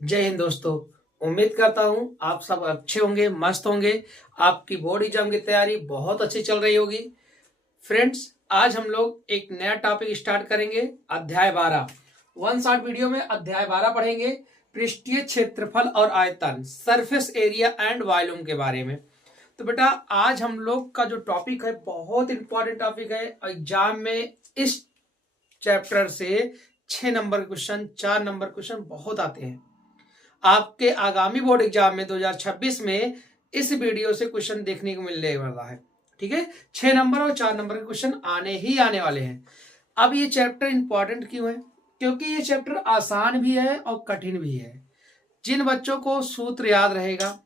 जय हिंद दोस्तों। उम्मीद करता हूं आप सब अच्छे होंगे, मस्त होंगे। आपकी बोर्ड एग्जाम की तैयारी बहुत अच्छी चल रही होगी। फ्रेंड्स, आज हम लोग एक नया टॉपिक स्टार्ट करेंगे। अध्याय 12 वन शॉट वीडियो में अध्याय 12 पढ़ेंगे। पृष्ठीय क्षेत्रफल और आयतन, सरफेस एरिया एंड वॉल्यूम के बारे में। तो बेटा, आज हम लोग का जो टॉपिक है बहुत इंपॉर्टेंट टॉपिक है। एग्जाम में इस चैप्टर से 6 नंबर क्वेश्चन, 4 नंबर क्वेश्चन बहुत आते हैं। आपके आगामी बोर्ड एग्जाम में 2026 में इस वीडियो से क्वेश्चन देखने को मिलने वाला है। ठीक है, 6 नंबर और 4 नंबर के क्वेश्चन आने ही आने वाले हैं। अब ये चैप्टर इंपॉर्टेंट क्यों है? क्योंकि ये चैप्टर आसान भी है और कठिन भी है। जिन बच्चों को सूत्र याद रहेगा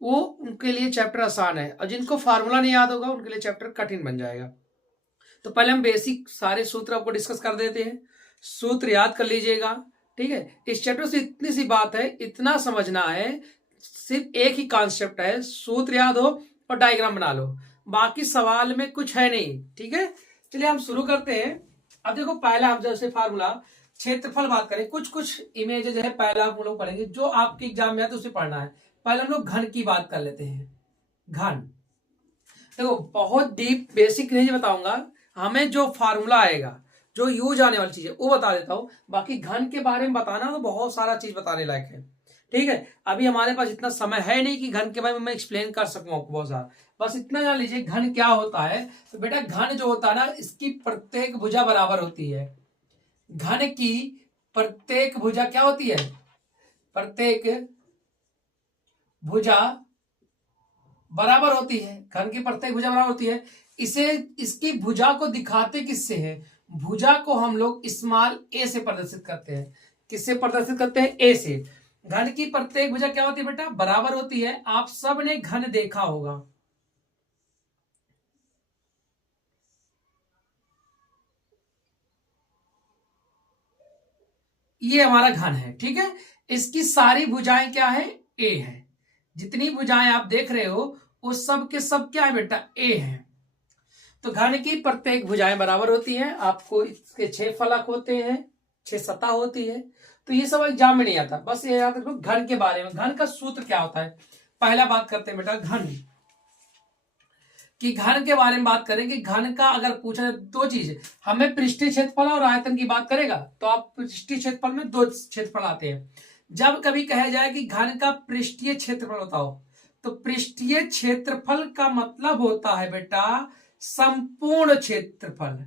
वो उनके लिए चैप्टर आसान है, और जिनको फार्मूला नहीं याद होगा उनके लिए चैप्टर कठिन बन जाएगा। तो पहले हम बेसिक सारे सूत्र आपको डिस्कस कर देते हैं। सूत्र याद कर लीजिएगा। ठीक है, इस चैप्टर से इतनी सी बात है, इतना समझना है, सिर्फ एक ही कॉन्सेप्ट है, सूत्र याद हो और डायग्राम बना लो। बाकी सवाल में कुछ है नहीं। ठीक है, चलिए हम शुरू करते हैं। अब देखो, पहला हम जैसे फार्मूला क्षेत्रफल बात करें, कुछ कुछ इमेजेस है, पहला हम लोग पढ़ेंगे जो आपके एग्जाम में है तो उसे पढ़ना है। पहले हम लोग घन की बात कर लेते हैं। घन देखो, बहुत डीप बेसिक नहीं बताऊंगा, हमें जो फार्मूला आएगा, जो यूज आने वाली चीज है वो बता देता हूं। बाकी घन के बारे में बताना तो बहुत सारा चीज बताने लायक है। ठीक है, अभी हमारे पास इतना समय है नहीं कि घन के बारे में मैं एक्सप्लेन कर सकूं आपको बहुत सारा। बस इतना जान लीजिए घन क्या होता है। तो बेटा, घन जो होता है ना, इसकी प्रत्येक भुजा बराबर होती है। घन की प्रत्येक भुजा क्या होती है? प्रत्येक भुजा बराबर होती है। घन की प्रत्येक भुजा बराबर होती है। इसे, इसकी भुजा को दिखाते किससे हैं? भुजा को हम लोग स्मॉल ए से प्रदर्शित करते हैं। किससे प्रदर्शित करते हैं? ए से। घन की प्रत्येक भुजा क्या होती है बेटा? बराबर होती है। आप सब ने घन देखा होगा। ये हमारा घन है। ठीक है, इसकी सारी भुजाएं क्या है? ए है। जितनी भुजाएं आप देख रहे हो वो सब के सब क्या है बेटा? ए है। तो घन की प्रत्येक भुजाएं बराबर होती हैं। आपको इसके 6 फलक होते हैं, 6 सतह होती है। तो ये सब एग्जाम में नहीं आता। बस ये याद रखो घन के बारे में। घन का सूत्र क्या होता है? पहला बात करते हैं बेटा घन कि घन के बारे में बात करें कि घन का अगर पूछा जाए, दो चीज हमें पृष्ठीय क्षेत्रफल और आयतन की बात करेगा तो आप पृष्ठीय क्षेत्रफल में 2 क्षेत्रफल आते हैं। जब कभी कहा जाए कि घन का पृष्ठीय क्षेत्रफल बताओ, तो पृष्ठीय क्षेत्रफल का मतलब होता है बेटा संपूर्ण क्षेत्रफल,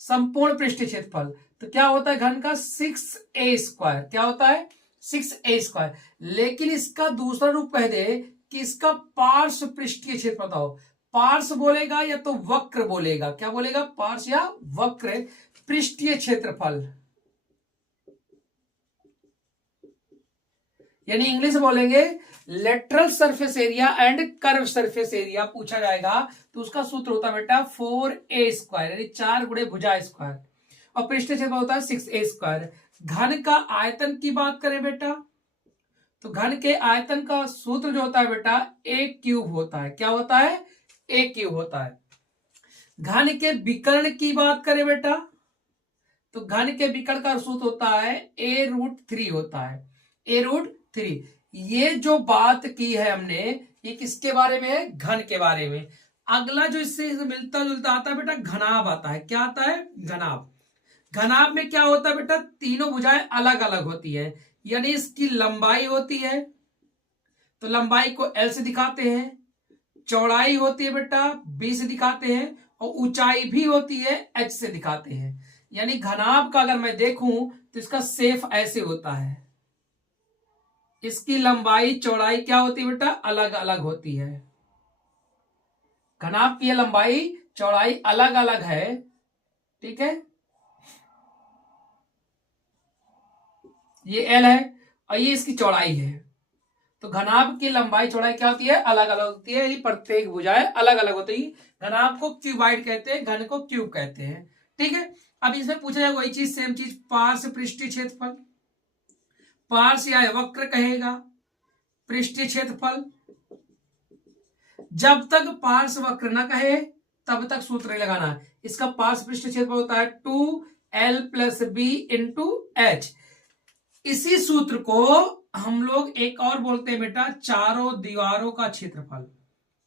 संपूर्ण पृष्ठीय क्षेत्रफल। तो क्या होता है घन का? 6a²। क्या होता है? 6a²। लेकिन इसका दूसरा रूप कह दे कि इसका पार्श्व पृष्ठीय क्षेत्र बताओ। पार्श्व बोलेगा या तो वक्र बोलेगा? क्या बोलेगा? पार्श्व या वक्र पृष्ठीय क्षेत्रफल, यानी इंग्लिश बोलेंगे lateral surface area and curve surface area पूछा जाएगा तो उसका सूत्र होता है बेटा 4a², यानी 4 गुणे भुजा स्क्वायर, और पृष्ठीय क्षेत्रफल होता है 6a²। घन का आयतन की बात करें बेटा, तो घन के आयतन का सूत्र जो होता है बेटा a³ होता है। क्या होता है? a³ होता है। घन के विकर्ण की बात करें बेटा, तो घन के विकर्ण का सूत्र होता है a√3 होता है। a√3। ये जो बात की है हमने, ये किसके बारे में है? घन के बारे में। अगला जो इससे मिलता जुलता आता है बेटा घनाभ आता है। क्या आता है? घनाभ। घनाभ में क्या होता है बेटा? तीनों भुजाएं अलग अलग होती है, यानी इसकी लंबाई होती है तो लंबाई को L से दिखाते हैं, चौड़ाई होती है बेटा B से दिखाते हैं, और ऊंचाई भी होती है H से दिखाते हैं। यानी घनाभ का अगर मैं देखूं तो इसका शेप ऐसे होता है। इसकी लंबाई चौड़ाई क्या होती है बेटा? अलग अलग होती है। घनाभ की लंबाई चौड़ाई अलग अलग है। ठीक है, ये L है और ये इसकी चौड़ाई है। तो घनाभ की लंबाई चौड़ाई क्या होती है? अलग अलग होती है, यानी प्रत्येक भुजाएं अलग अलग होती है। घनाभ को क्यूबाइड कहते हैं, घन को क्यूब कहते हैं। ठीक है, अब इसमें पूछा जाए वही चीज, सेम चीज, पार्श्व पृष्ठीय क्षेत्रफल। पार्श्व या वक्र कहेगा पृष्ठीय क्षेत्रफल। जब तक पार्श्व वक्र न कहे तब तक सूत्र नहीं लगाना है। इसका पार्श्व पृष्ठीय क्षेत्रफल होता है 2l + b × h। इसी सूत्र को हम लोग एक और बोलते हैं बेटा, चारों दीवारों का क्षेत्रफल।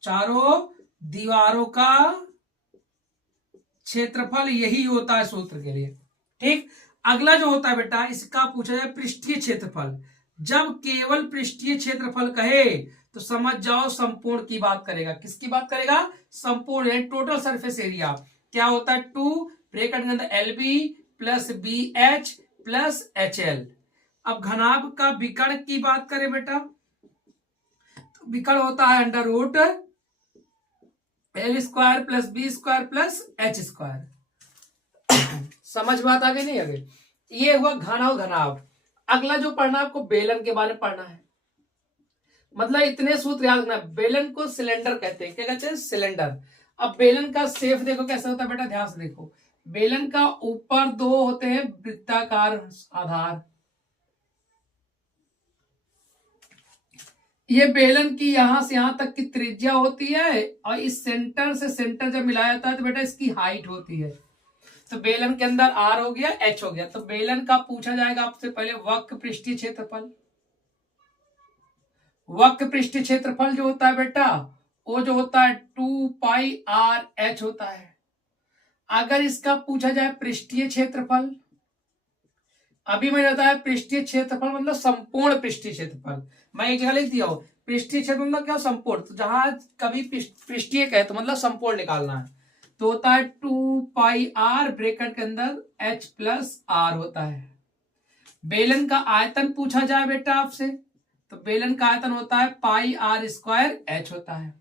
चारों दीवारों का क्षेत्रफल यही होता है सूत्र के लिए। ठीक, अगला जो होता है बेटा, इसका पूछा जाए पृष्ठीय क्षेत्रफल। जब केवल पृष्ठीय क्षेत्रफल कहे तो समझ जाओ संपूर्ण की बात करेगा। किसकी बात करेगा? संपूर्ण, यानी टोटल सरफेस एरिया। क्या होता है? 2 ब्रैकेट के अंदर LB plus BH plus HL। अब घनाभ का विकर्ण की बात करें बेटा, तो विकर्ण होता है under root L square plus B square plus H square. समझ बात आ गई नहीं? आगे ये हुआ घन और घनाभ। अगला जो पढ़ना है आपको, बेलन के बारे में पढ़ना है। मतलब इतने सूत्र याद रखना। बेलन को सिलेंडर कहते हैं। क्या कहते हैं? सिलेंडर। अब बेलन का शेप देखो कैसा होता है बेटा, ध्यान से देखो। बेलन का ऊपर 2 होते हैं वृत्ताकार आधार। ये बेलन की यहां से यहां तक की त्रिज्या होती है, और इस सेंटर से सेंटर जब मिलाया जाता है तो बेटा इसकी हाइट होती है। तो बेलन के अंदर R हो गया, H हो गया। तो बेलन का पूछा जाएगा आपसे पहले वक्र पृष्ठीय क्षेत्रफल। वक्र पृष्ठीय क्षेत्रफल जो होता है बेटा, वो जो होता है 2 पाई RH होता है। अगर इसका पूछा जाए पृष्ठीय क्षेत्रफल, अभी मैंने बताया पृष्ठीय क्षेत्रफल मतलब संपूर्ण पृष्ठीय क्षेत्रफल। मैं एक जगह लिख दिया हूं, पृष्ठीय क्षेत्रफल मतलब क्या? संपूर्ण। तो जहां कभी पृष्ठीय कहे तो मतलब संपूर्ण निकालना है, तो होता है 2 पाई R ब्रैकेट के अंदर H प्लस R होता है। बेलन का आयतन पूछा जाए बेटा आपसे, तो बेलन का आयतन होता है पाई R स्क्वायर H होता है।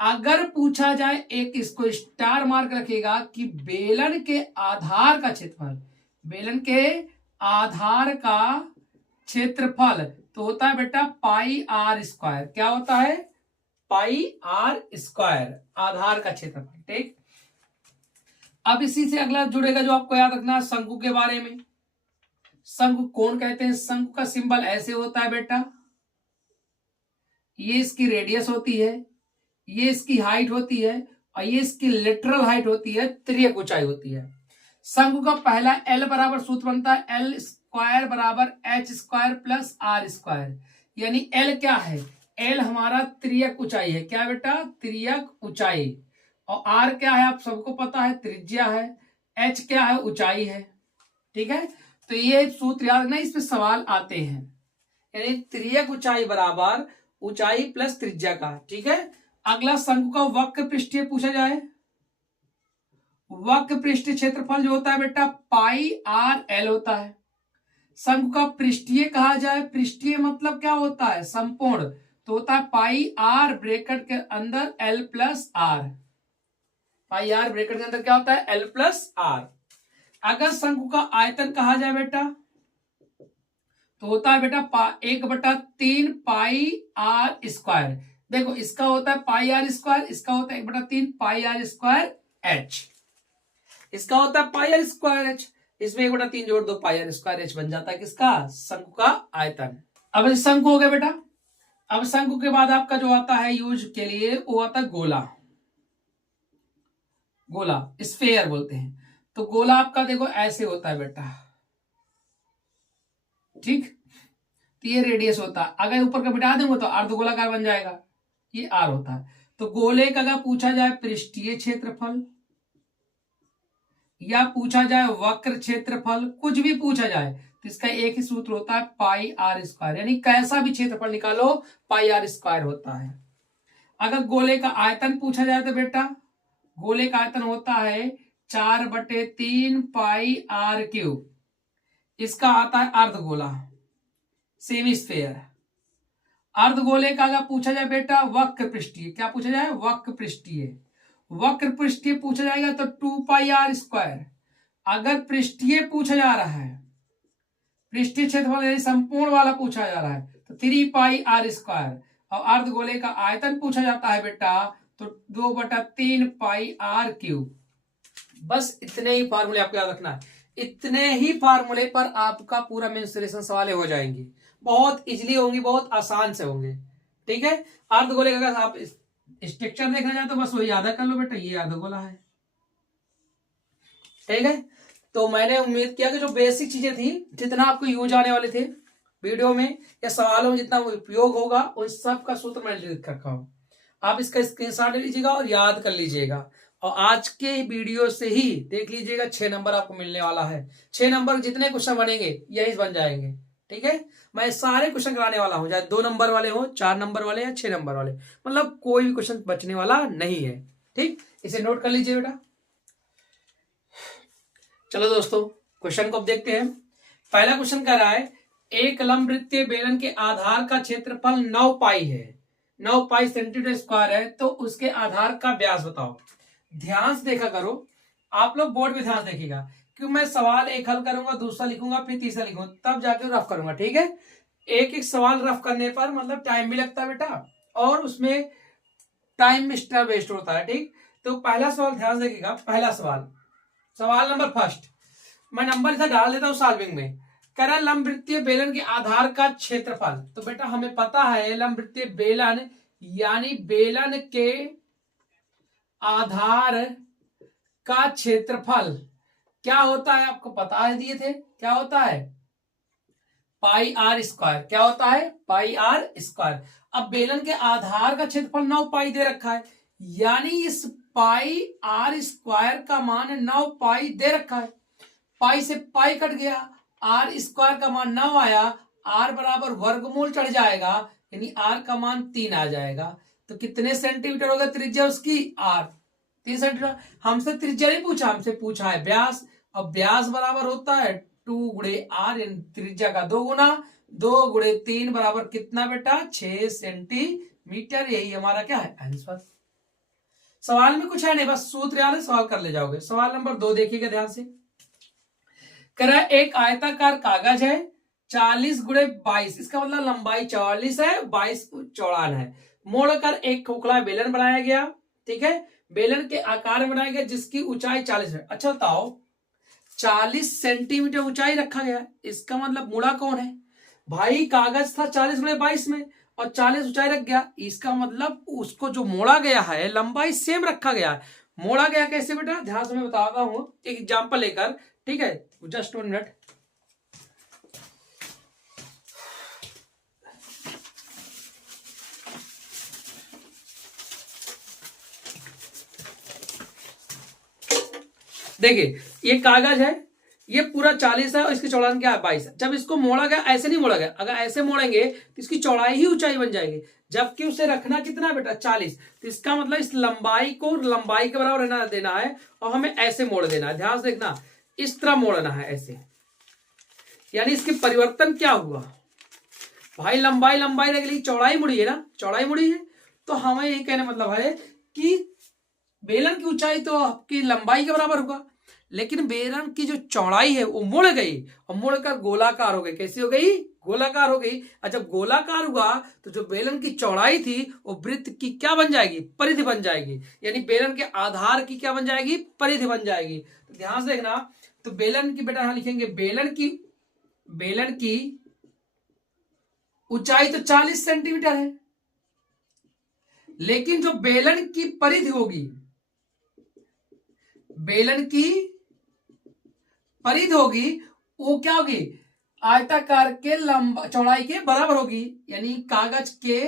अगर पूछा जाए, एक इसको स्टार मार्क रखिएगा, कि बेलन के आधार का क्षेत्रफल, बेलन के आधार का क्षेत्रफल तो होता है बेटा पाई R स्क्वायर। क्या होता है? पाई R स्क्वायर, आधार का क्षेत्रफल। ठीक, अब इसी से अगला जुड़ेगा जो आपको याद रखना है, शंकु के बारे में। शंकु कौन कहते हैं? शंकु का सिंबल ऐसे होता है बेटा, ये इसकी रेडियस होती है, ये इसकी हाइट होती है, और ये इसकी लेटरल हाइट होती है, तिर्यक ऊंचाई होती है। शंकु का पहला L बराबर सूत्र बनता है L स्क्वायर बराबर H square plus R square. यानी L क्या है? L हमारा तिर्यक ऊंचाई है। क्या बेटा? तिर्यक ऊंचाई। और R क्या है? आप सबको पता है, त्रिज्या है। H क्या है? ऊंचाई है। ठीक है, तो ये सूत्र याद रखना, इस पे सवाल आते हैं। यानी तिर्यक ऊंचाई बराबर ऊंचाई प्लस त्रिज्या का। ठीक है, अगला शंकु का वक्र पृष्ठीय पूछा जाए। वक्र पृष्ठीय क्षेत्रफल जो होता है बेटा पाई RL होता है। शंकु का पृष्ठीय कहा जाए, पृष्ठीय मतलब क्या होता है? संपूर्ण, तो होता है पाई R ब्रैकेट के अंदर L प्लस R। पाई R ब्रैकेट के अंदर क्या होता है? L plus R। अगर शंकु का आयतन कहा जाए बेटा, तो होता है बेटा 1/3 पाई R स्क्वायर। देखो इसका होता है पाई R स्क्वायर, इसका होता है 1/3 पाई R स्क्वायर H, इसका होता है पाई R स्क्वायर H। इसमें 1/3 जोड़ दो, पाई R स्क्वायर H बन जाता है किसका? शंकु का आयतन। अब शंकु हो गया बेटा। अब शंकु के बाद आपका जो आता है यूज के लिए, वो आता है गोला। गोला स्फेयर बोलते हैं। तो गोला आपका देखो ऐसे होता है बेटा। ठीक, तो ये रेडियस होता है। अगर ऊपर का मिटा देंगे तो अर्धगोलाकार बन जाएगा, ये R होता है। तो गोले का अगर पूछा जाए पृष्ठीय क्षेत्रफल, या पूछा जाए वक्र क्षेत्रफल, कुछ भी पूछा जाए, तो इसका एक ही सूत्र होता है पाई R स्क्वायर। यानी कैसा भी क्षेत्रफल निकालो, पाई R स्क्वायर होता है। अगर गोले का आयतन पूछा जाए तो बेटा, गोले का आयतन होता है 4/3 पाई R³। इसका आता है अर्धगोला, सेमी स्फेयर। अर्धगोले का अगर पूछा जाए बेटा वक्र पृष्ठीय, क्या पूछा जाए? वक्र पृष्ठीय। वक्र पृष्ठीय पूछा जाएगा तो 2 पाई R स्क्वायर। अगर पृष्ठीय पूछा जा रहा है, पृष्ठीय क्षेत्रफल यानी संपूर्ण वाला पूछा जा रहा है, तो 3 पाई R स्क्वायर। और अर्धगोले का आयतन पूछा जाता है बेटा, तो 2/3 पाई R³। बस इतने ही फार्मूले आपको याद रखना है। इतने ही फार्मूले पर आपका पूरा मेंसुरेशन सवाल हो जाएंगे, बहुत इजीली होंगी, बहुत आसान से होंगे। ठीक है, अर्धगोले का अगर आप स्ट्रक्चर देखना चाहते तो बस वही याद कर लो बेटा, ये अर्धगोला है। ठीक है, तो मैंने उम्मीद किया कि जो बेसिक चीजें थी, जितना आपको यूज आने वाले थे, वीडियो में या सवालों में जितना उपयोग होगा उन सब का सूत्र मैंने लिख रखा हूं। आप इसका स्क्रीनशॉट ले लीजिएगा और याद कर लीजिएगा। और आज के वीडियो से ही देख लीजिएगा 6 नंबर आपको मिलने वाला है। 6 नंबर जितने क्वेश्चन बनेंगे यही बन जाएंगे। ठीक है, मैं सारे क्वेश्चन कराने वाला हूं, चाहे 2 नंबर वाले हो, 4 नंबर वाले या 6 नंबर वाले, मतलब कोई भी क्वेश्चन बचने वाला नहीं है। ठीक, इसे नोट कर लीजिए बेटा। चलो दोस्तों, क्वेश्चन को अब देखते हैं। पहला क्वेश्चन कह रहा है एक लंबवृत्तीय बेलन के आधार का क्षेत्रफल 9 पाई है, 9 पाई सेंटीमीटर स्क्वायर है, तो उसके आधार का व्यास बताओ। ध्यान से देखा करो, आप लोग बोर्ड पे ध्यान देखिएगा, क्योंकि मैं सवाल एक हल करूंगा, दूसरा लिखूंगा, फिर तीसरा लिखूंगा, तब जाके रफ करूंगा। ठीक है, एक एक सवाल रफ करने पर मतलब टाइम भी लगता है बेटा, और उसमें टाइम एक्स्ट्रा वेस्ट होता है। ठीक, तो पहला सवाल ध्यान से देखिएगा। पहला सवाल, सवाल नंबर फर्स्ट, मैं नंबर इधर डाल देता हूं सॉल्विंग में। कह रहा लंबवृत्तीय बेलन के आधार का क्षेत्रफल। तो बेटा हमें पता है लंबवृत्तीय बेलन यानी बेलन के आधार का क्षेत्रफल क्या होता है, आपको पता है, दिए थे, क्या होता है, पाई आर स्क्वायर। क्या होता है, पाई आर स्क्वायर। अब बेलन के आधार का क्षेत्रफल 9 पाई दे रखा है, यानी इस पाई आर स्क्वायर का मान 9 पाई दे रखा है। पाई से पाई कट गया, आर स्क्वायर का मान 9 आया, आर बराबर वर्गमूल चढ़ जाएगा, यानी आर का मान 3 आ जाएगा। तो कितने सेंटीमीटर होगा त्रिज्या उसकी, आर 3 सेंटीमीटर। हमसे त्रिज्या नहीं पूछा, हमसे पूछा है व्यास। अब व्यास बराबर होता है 2 गुणे आर, त्रिज्या का 2 गुना, 2 गुणे 3 बराबर कितना बेटा, 6 सेंटीमीटर। यही हमारा क्या है, आंसर। सवाल में कुछ है नहीं, बस सूत्र याद है, सवाल कर ले जाओगे। सवाल नंबर 2 देखिएगा ध्यान से। कह रहा है एक आयताकार कागज है 40 गुणे 22, इसका मतलब लंबाई 44 है, 22 चौड़ान है। मोड़कर एक खोखला बेलन बनाया गया। ठीक है, बेलन के आकार में बनाया गया जिसकी ऊंचाई 40 है। अच्छा बताओ, 40 सेंटीमीटर ऊंचाई रखा गया, इसका मतलब मुड़ा कौन है भाई। कागज था 40 गुणे 22 में और 40 ऊंचाई रख गया, इसका मतलब उसको जो मोड़ा गया है लंबाई सेम रखा गया है। मोड़ा गया कैसे बेटा, ध्यान से मैं बताता हूं एक एग्जांपल लेकर। ठीक है, जस्ट 1 मिनट। देखिए ये कागज है, ये पूरा 40 है और इसकी चौड़ाई क्या है, 22 है। जब इसको मोड़ा गया, ऐसे नहीं मोड़ा गया, अगर ऐसे मोड़ेंगे तो इसकी चौड़ाई ही ऊंचाई बन जाएगी, जबकि उसे रखना कितना बेटा, 40। तो इसका मतलब इस लंबाई को लंबाई के बराबर रहना देना है और हमें ऐसे मोड़ देना है। ध्यान से देखना, इस तरह मोड़ना है ऐसे, यानी इसके परिवर्तन क्या हुआ भाई, लंबाई लंबाई रख ली, चौड़ाई मुड़ी है ना, चौड़ाई मुड़ी है। तो हमें यही कहने मतलब है कि बेलन की ऊंचाई तो आपकी लंबाई के बराबर होगा, लेकिन बेलन की जो चौड़ाई है वो मुड़ गई और मुड़कर गोलाकार हो गई। कैसी हो गई, गोलाकार हो गई। और जब गोलाकार हुआ तो जो बेलन की चौड़ाई थी वो वृत्त की क्या बन जाएगी, परिधि बन जाएगी, यानी बेलन के आधार की क्या बन जाएगी, परिधि बन जाएगी। तो ध्यान से देखना, तो बेलन की बेटा यहां लिखेंगे, बेलन की ऊंचाई तो 40 सेंटीमीटर है, लेकिन जो बेलन की परिधि होगी, बेलन की परिधि होगी वो क्या होगी, आयताकार के चौड़ाई के बराबर होगी, यानी कागज के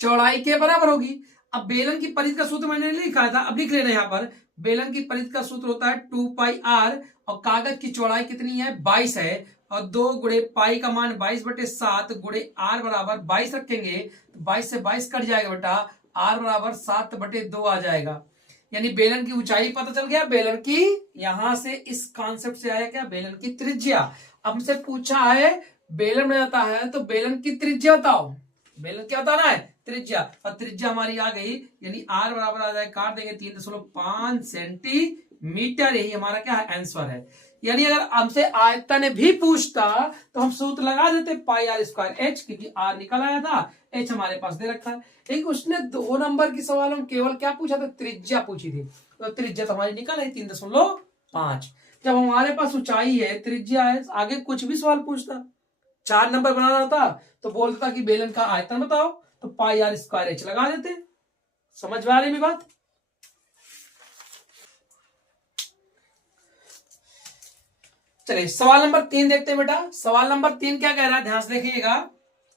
चौड़ाई के बराबर होगी। अब बेलन की परिधि का सूत्र मैंने नहीं लिखा था, अब लिख लेना यहां पर। बेलन की परिधि का सूत्र होता है 2 पाई आर, और कागज की चौड़ाई कितनी है, 22 है, और 2 गुणे पाई का मान 22/7 गुणे आर बराबर 22 रखेंगे, तो 22 से 22 कट जाएगा बेटा, आर बराबर 7/2 आ जाएगा। यानी बेलन की ऊंचाई पता चल गया, बेलन की, यहां से इस कॉन्सेप्ट से आया क्या, बेलन की त्रिज्या। अब हमसे पूछा है बेलन में जाता है तो बेलन की त्रिज्या बताओ, बेलन क्या बताना है, त्रिज्या। और त्रिज्या हमारी आ गई, यानी आर बराबर आ जाए, काट देंगे 3.5 सेंटीमीटर। यही हमारा क्या है, आंसर है। यानी अगर हमसे आयतन भी पूछता तो हम सूत्र लगा देते पाई आर स्क्वायर एच, क्योंकि आर निकल आया था, एच हमारे पास दे रखा है। लेकिन उसने 2 नंबर की सवाल में केवल क्या पूछा था, त्रिज्या पूछी थी, तो त्रिज्या तो हमारी निकल आई 3.5। जब हमारे पास ऊंचाई है, त्रिज्या है, आगे कुछ भी सवाल पूछता, 4 नंबर बनाना था तो बोलता कि बेलन का आयतन बताओ, तो पाई आर स्क्वायर एच लगा देते। समझ में आ रही बात। चलिए सवाल नंबर 3 देखते हैं बेटा। सवाल नंबर 3 क्या कह रहा है, ध्यान से देखिएगा।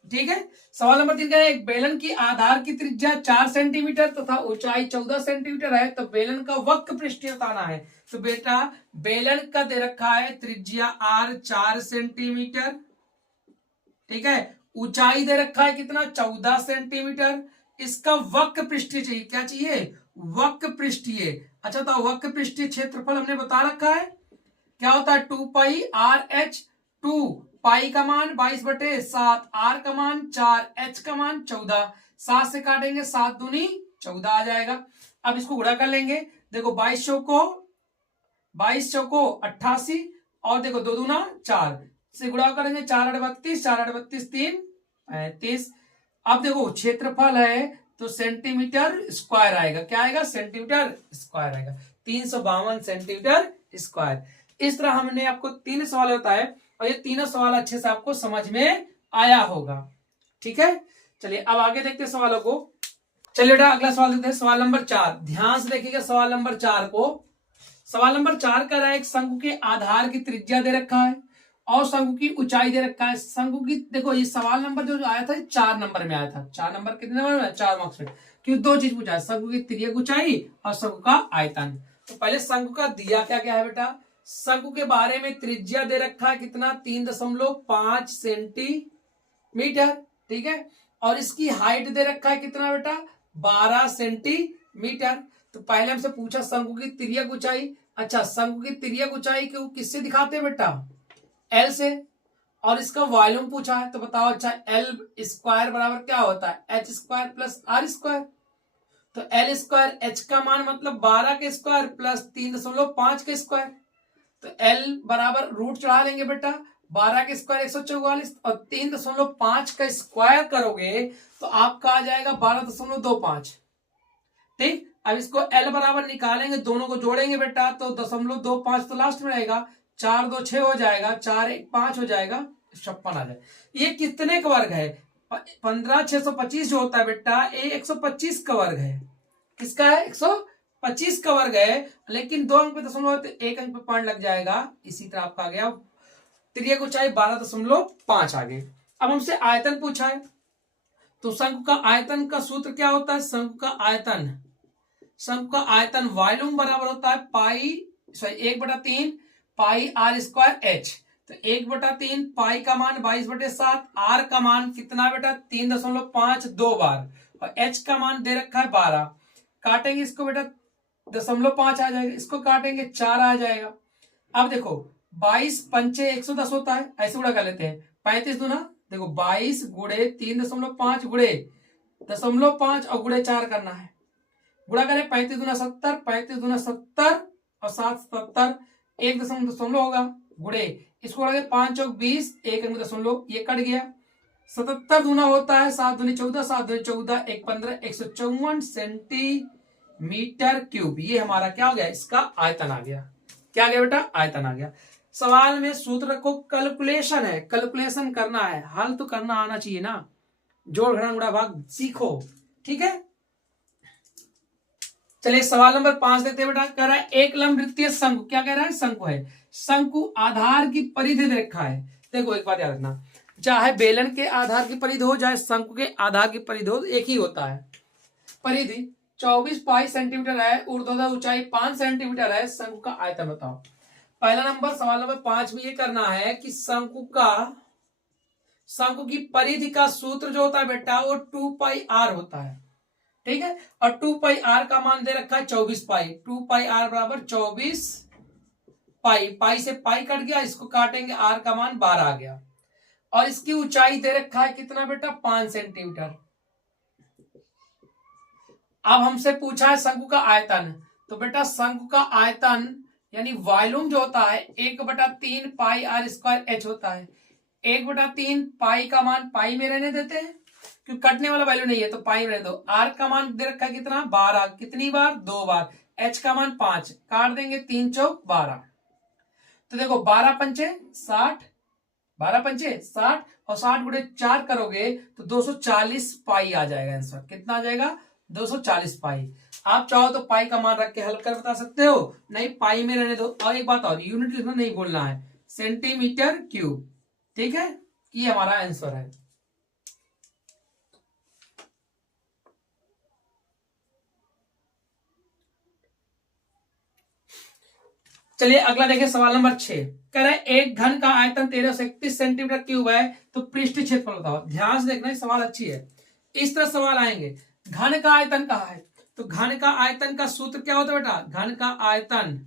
ठीक है, सवाल नंबर 3 कह रहा है एक बेलन की आधार की त्रिज्या 4 सेंटीमीटर तथा ऊंचाई 14 सेंटीमीटर है, तो बेलन का वक्र पृष्ठ बताना है। तो बेटा बेलन का दे रखा है त्रिज्या r 4 सेंटीमीटर, ठीक है, ऊंचाई दे रखा है कितना 14 सेंटीमीटर। इसका वक्र पृष्ठीय चाहिए, क्या चाहिए, वक्र पृष्ठीय। अच्छा, तो वक्र पृष्ठीय क्षेत्रफल हमने बता रखा है, क्या होता है 2 पाई आर एच। 2 पाई का मान 22/7, आर का मान 4, एच का मान 14। 7 से काटेंगे 7 दूनी 14 आ जाएगा। अब इसको गुणा कर लेंगे, देखो 22 चौको 88 और देखो 2 दूना 4 से गुणा करेंगे, 4 8 32, 4 8 32 3 35। अब देखो क्षेत्रफल है तो सेंटीमीटर स्क्वायर आएगा, क्या आएगा, सेंटीमीटर स्क्वायर आएगा, 352 सेंटीमीटर स्क्वायर। इस तरह हमने आपको 3 सवाल बताए और ये तीनों सवाल अच्छे से आपको समझ में आया होगा। ठीक है, चलिए अब आगे देखते हैं सवालों को। चलिए बेटा अगला सवाल देखते हैं, सवाल नंबर 4। ध्यान से देखिएगा सवाल नंबर 4 को। सवाल नंबर 4 का एक शंकु के आधार की त्रिज्या दे रखा है और शंकु की ऊंचाई दे रखा है। शंकु की देखो ये सवाल नंबर जो आया था 4 नंबर में आया था। 4 नंबर कितने नंबर में, 4 मार्क्स में, क्योंकि 2 चीज पूछा है, शंकु की तिर्यक ऊंचाई और शंकु का आयतन। तो पहले शंकु का दिया क्या क्या है बेटा, शंकु के बारे में त्रिज्या दे रखा है कितना 3.5 सेंटीमीटर, ठीक है, और इसकी हाइट दे रखा है कितना बेटा 12 सेंटीमीटर। तो पहले हमसे पूछा शंकु की तिर्यक ऊंचाई। अच्छा, शंकु की तिर्यक ऊंचाई को किससे दिखाते हैं बेटा, एल से, और इसका वॉल्यूम पूछा है, तो बताओ अच्छा एल स्क्वायर बराबर क्या होता है, H square plus R square. तो एल स्क्वायर एच का मान मतलब 12 के स्क्वायर प्लस 3.5 के स्क्वायर। तो एल बराबर रूट चढ़ा लेंगे बेटा, 12 के स्क्वायर 144 और 3.5 का स्क्वायर करोगे तो आपका आ जाएगा 12.25। ठीक, अब इसको एल बराबर निकालेंगे, दोनों को जोड़ेंगे बेटा तो 0.25 तो लास्ट में रहेगा, 4 2 6 हो जाएगा, 4 1 5 हो जाएगा, 56 आ जाए। ये कितने का वर्ग है, 15/625 जो होता है बेटा ये 125 का वर्ग है। किसका है, 125 का वर्ग है, लेकिन 2 अंक पे दशमलव तो 1 अंक पे पॉइंट लग जाएगा। इसी तरह आपका आ गया त्रिज्या को चाहे 12.5 आ गए। अब हमसे आयतन पूछा है, तो शंकु का आयतन का सूत्र क्या होता है, शंकु का आयतन वॉल्यूम बराबर होता है 1/3 पाई आर स्क्वायर एच। तो 1/3 पाई का मान 22/7, आर का मान कितना बेटा 3.5 2 बार, और एच का मान दे रखा है 12। काटेंगे इसको बेटा 0.5 आ जाएगा, इसको काटेंगे 4 आ जाएगा। अब देखो 22 पंचे 110 होता है, ऐसे गुणा कर लेते हैं, 35 दूना देखो 22 गुणे 3.5 गुणे 0.5 और गुणे 4 करना है, गुणा करें 35 दूना 70, 35 दूना 70 और 7 77, 1 दशमलव होगा, गुणे इसको गुणा करें 5 चौक 20, 1 अंक दशमलव, ये कट गया। 77 दूना होता है 7 दूनी 14, 7 दूनी 14, 1 15, 154 सेंटीमीटर क्यूब। ये हमारा क्या हो गया, इसका आयतन आ गया। क्या आ गया बेटा, आयतन आ गया। सवाल में सूत्र रखो, कैलकुलेशन है, कैलकुलेशन करना है, हल तो करना आना चाहिए ना, जोड़ घटा गुणा भाग सीखो। ठीक है, चलिए सवाल नंबर 5 देखते हैं बेटा। कह रहा है एक लंब वृत्तीय शंकु, क्या कह रहा है, शंकु है, शंकु आधार की परिधि दे रखा है। देखो एक बात याद रखना, चाहे बेलन के आधार की परिधि हो चाहे शंकु के आधार की परिधि हो, एक ही होता है। परिधि 24 पाई सेंटीमीटर है, ऊर्ध्वाधर ऊंचाई 5 सेंटीमीटर है, शंकु का आयतन बताओ। पहला नंबर सवाल नंबर 5 में ये करना है कि शंकु की परिधि का सूत्र जो होता है बेटा वो 2 पाई आर होता है, ठीक है, और 2 पाई आर का मान दे रखा है 24 पाई। 2 पाई आर बराबर 24 पाई, पाई से पाई कट गया, इसको काटेंगे आर का मान 12 आ गया, और इसकी ऊंचाई दे रखा है कितना बेटा 5 सेंटीमीटर। अब हमसे पूछा है शंकु का आयतन, तो बेटा शंकु का आयतन यानी वॉल्यूम जो होता है 1/3 पाई आर स्क्वायर एच होता है। 1/3 पाई का मान पाई में रहने देते हैं क्योंकि कटने वाला वैल्यू नहीं है, तो पाई में रहने दो। आर का मान दे रखा है कितना 12, कितनी बार 2 बार, एच का मान 5, काट देंगे 3 चौक 12। तो देखो 12 पंचे 60, 12 पंचे 60 और 60 गुणे 4 करोगे तो 240 पाई आ जाएगा आंसर। कितना आ जाएगा 240 पाई। आप चाहो तो पाई का मान रख के हल कर बता सकते हो, नहीं पाई में रहने दो। और एक बात और, यूनिट लिखना नहीं भूलना है, सेंटीमीटर क्यूब। ठीक है, ये हमारा आंसर है। चलिए अगला देखिए, सवाल नंबर 6 कह रहा है एक घन का आयतन 1331 सेंटीमीटर क्यूब है, तो पृष्ठ क्षेत्रफल बताओ। ध्यान से देखना, सवाल अच्छी है। इस तरह सवाल आएंगे, घन का आयतन कहा है, तो घन का आयतन का सूत्र क्या होता है बेटा? घन का आयतन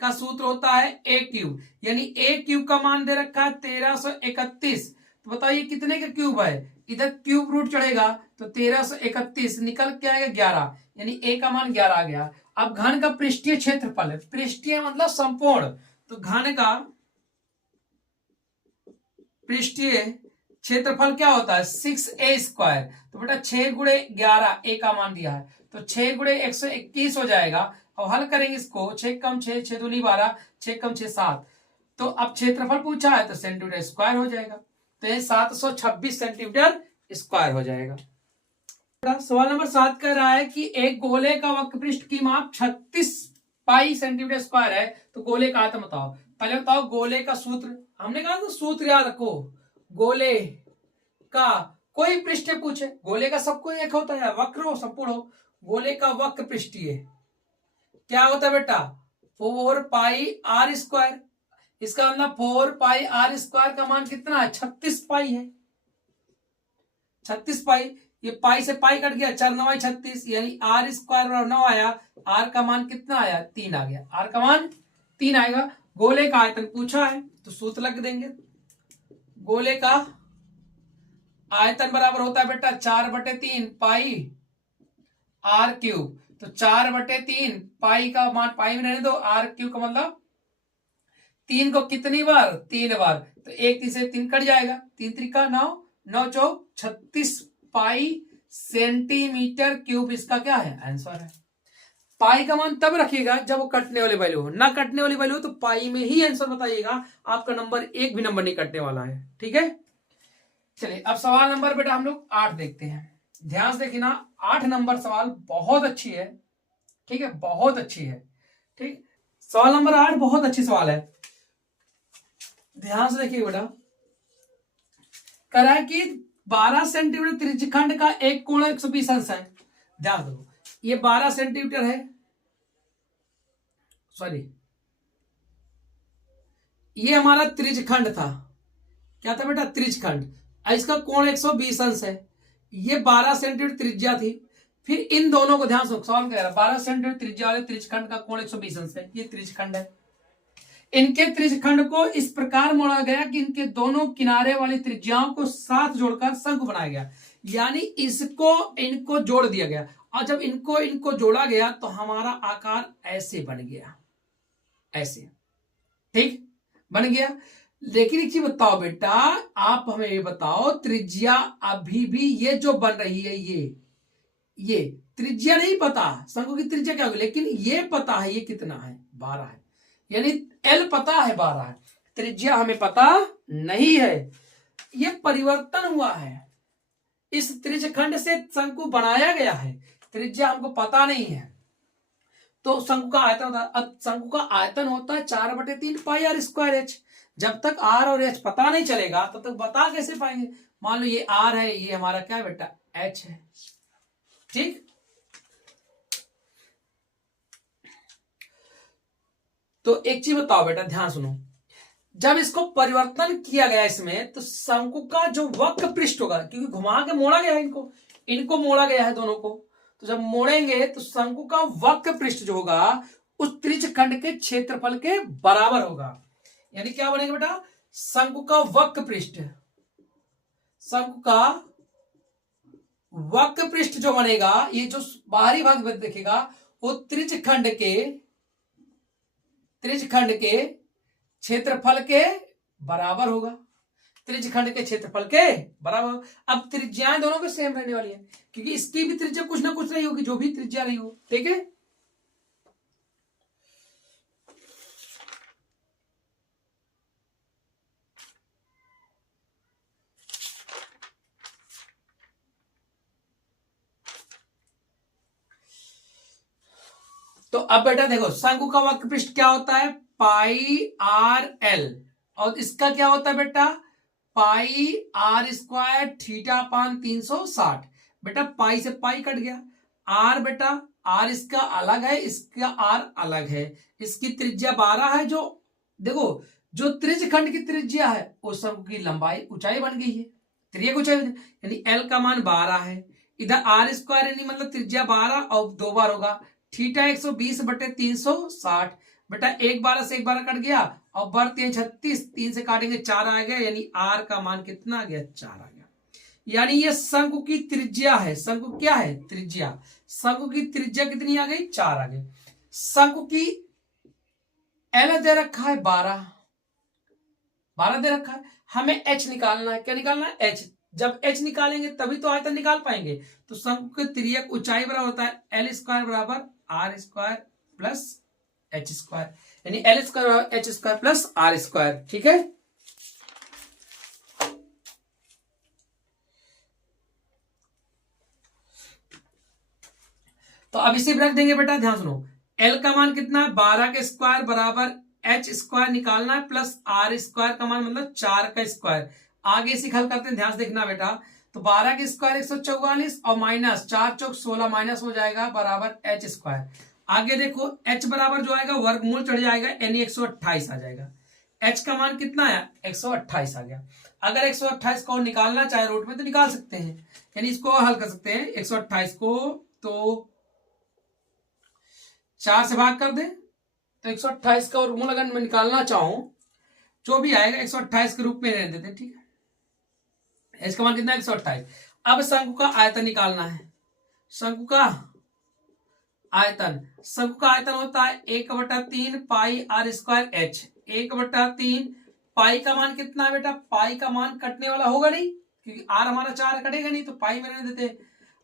का सूत्र होता है ए क्यूब, यानी ए क्यूब का मान दे रखा है 1331। तो बताइए कितने का क्यूब है? इधर क्यूब रूट चढ़ेगा तो 1331 निकल के आएगा 11, यानी ए का मान 11 आ गया। अब घन का पृष्ठीय क्षेत्रफल है, पृष्ठीय मतलब संपूर्ण, तो घन का पृष्ठीय क्षेत्रफल क्या होता है? 6a²। तो बेटा 6 गुणे 11 ए का मान दिया है, तो 6 गुणे 121 हो जाएगा। अब हल करेंगे इसको, 6 कम 6, 6 दूनी 12, 6 कम 6 7। तो अब क्षेत्रफल पूछा है तो सेंटीमीटर स्क्वायर हो जाएगा, तो ये 726 सेंटीमीटर स्क्वायर हो जाएगा। सवाल नंबर 7 कह रहा है कि एक गोले का वक्र पृष्ठ की माप 36 पाई सेंटीमीटर स्क्वायर है, तो गोले का आयतन बताओ। पहले बताओ गोले का सूत्र, हमने कहा तो सूत्र याद रखो। गोले का कोई पृष्ठ पूछे, गोले का सबको एक होता है, वक्र हो संपूर्ण हो। गोले का वक्र पृष्ठीय क्या होता है बेटा? 4 पाई आर स्क्वायर। इसका मतलब 4 पाई आर स्क्वायर का मान कितना है? 36 पाई है। 36 पाई, ये पाई से पाई कट गया, 4 9 36, यानी आर स्क्वायर बराबर 9 आया। आर का मान कितना आया? 3 आ गया। आर का मान 3 आएगा। गोले का आयतन पूछा है तो सूत्र लग देंगे। गोले का आयतन बराबर होता है बेटा 4/3 पाई आर क्यूब। तो 4/3 पाई का मान पाई में रहने दो, आर क्यूब का मतलब 3 को कितनी बार? 3 बार। तो 1 3 से 3 कट जाएगा, 3 3 9, 9 चौक 36 पाई सेंटीमीटर क्यूब इसका क्या है? आंसर है। पाई का मान तब रखिएगा जब वो कटने वाली वैल्यू हो, ना कटने वाली वैल्यू हो तो पाई में ही आंसर बताइएगा, आपका नंबर एक भी नंबर नहीं कटने वाला है। ठीक है, चलिए अब सवाल नंबर बेटा हम लोग 8 देखते हैं। ध्यान से देखिए ना, 8 नंबर सवाल बहुत अच्छी है। ठीक है, बहुत अच्छी है। ठीक, सवाल नंबर 8 बहुत अच्छी सवाल है, ध्यान से देखिए बेटा। कह रहा है कि 12 सेंटीमीटर त्रिज्यखंड का एक कोण 120 अंश है। ध्यान दो, ये 12 सेंटीमीटर है, सॉरी ये हमारा त्रिज्यखंड था। क्या था बेटा? त्रिज्यखंड। इसका कोण 120 अंश है। ये 12 सेंटीमीटर त्रिज्या थी। फिर इन दोनों को ध्यान से सवाल कह रहा है, 12 सेंटीमीटर त्रिज्या वाले त्रिज्यखंड का कोण 120 अंश है। ये त्रिज्यखंड है। इनके त्रिज्यखंड को इस प्रकार मोड़ा गया कि इनके दोनों किनारे वाली त्रिज्याओं को साथ जोड़कर शंकु बनाया गया, यानी इसको इनको जोड़ दिया गया। और जब इनको जोड़ा गया तो हमारा आकार ऐसे बन गया, ऐसे। ठीक, बन गया। लेकिन एक चीज बताओ बेटा, आप हमें ये बताओ, त्रिज्या अभी भी ये जो बन रही है, ये त्रिज्या नहीं पता, शंकु की त्रिज्या क्या होगी, लेकिन ये पता है ये कितना है? 12 है, यानी एल पता है 12 है, त्रिज्या हमें पता नहीं है। ये परिवर्तन हुआ है, इस त्रिज्यखंड से शंकु बनाया गया है, त्रिज्या हमको पता नहीं है। तो शंकु का आयतन होता है, अब शंकु का आयतन होता है 4/3 पाई आर स्क्वायर एच। जब तक आर और एच पता नहीं चलेगा तब तक बता कैसे पाएंगे? मान लो ये आर है, ये हमारा क्या है बेटा? एच है। ठीक, तो एक चीज बताओ बेटा, ध्यान सुनो। जब इसको परिवर्तन किया गया इसमें, तो शंकु का जो वक्र पृष्ठ होगा, क्योंकि घुमा के मोड़ा गया है, इनको मोड़ा गया है दोनों को, तो जब मोड़ेंगे तो शंकु का वक्र पृष्ठ जो होगा उस त्रिज्यखंड के क्षेत्रफल के बराबर होगा। यानी क्या बनेगा बेटा? शंकु का वक्र पृष्ठ, शंकु का वक्र पृष्ठ जो बनेगा, ये जो बाहरी भाग में देखेगा, वो त्रिज्यखंड के क्षेत्रफल के बराबर होगा। त्रिज्यखंड के क्षेत्रफल के बराबर। अब त्रिज्याएं दोनों के सेम रहने वाली है, क्योंकि इसकी भी त्रिज्या कुछ ना कुछ रही होगी, जो भी त्रिज्या रही हो। ठीक है, तो अब बेटा देखो, शंकु का वक्र पृष्ठ क्या होता है? पाई आर एल। और इसका क्या होता है बेटा, पाई आर स्क्वायर थीटा अपान 360। बेटा पाई से पाई कट गया, आर बेटा आर इसका अलग है, इसका आर अलग है, इसकी त्रिज्या 12 है। जो देखो जो त्रिज्यखंड की त्रिज्या है उस शंकु की लंबाई ऊंचाई बन गई है, त्रिज्या ऊंचाई यानी एल का मान 12 है। इधर आर स्क्वायर यानी मतलब त्रिज्या 12 और 2 बार होगा, थीटा 120/360। बेटा एक 12 से एक 12 कट गया और बर 3 36, 3 से काटेंगे 4 आ गया, यानी आर का मान कितना आ गया, 4 आ गया। यानी ये शंकु की त्रिज्या है, शंकु क्या है, त्रिज्या। शंकु की त्रिज्या कितनी आ गई, 4 आ गई। शंकु की एल दे रखा है 12 दे रखा है, हमें एच निकालना है। क्या निकालना है, एच। जब एच निकालेंगे तभी तो आयतन निकाल पाएंगे। तो शंकु की तिर्यक ऊंचाई बराबर होता है एल स्क्वायर बराबर R square plus H square, यानी एल स्क्वायर बराबर H square plus R square. ठीक है, तो अब इसी रख देंगे बेटा, ध्यान सुनो। एल का मान कितना है, 12 के स्क्वायर बराबर एच स्क्वायर निकालना है प्लस आर स्क्वायर का मान मतलब 4 का स्क्वायर। आगे इसी हल करते हैं, ध्यान से देखना बेटा। तो 12 के स्क्वायर 144 और माइनस 4 चौक 16 माइनस हो जाएगा बराबर एच स्क्वायर। आगे देखो एच बराबर जो आएगा वर्गमूल चढ़ जाएगा, यानी 128 आ जाएगा। एच का मान कितना है, 128 आ गया। अगर 128 को निकालना चाहे रूट में तो निकाल सकते हैं, यानी इसको हल कर सकते हैं। 128 को तो 4 से भाग कर दे, तो 128 का वर्गमूल अगर मैं निकालना चाहूं, जो भी आएगा 128 के रूप में रहने देते। ठीक है, इसका मान कितना है, 128। अब शंकु का आयतन निकालना है। शंकु का आयतन, शंकु का आयतन होता है 1/3 पाई आर स्क्वायर एच। 1/3 पाई का मान कितना है बेटा, पाई का मान कटने वाला होगा नहीं, क्योंकि आर हमारा 4 कटेगा नहीं, तो पाई में रहने देते।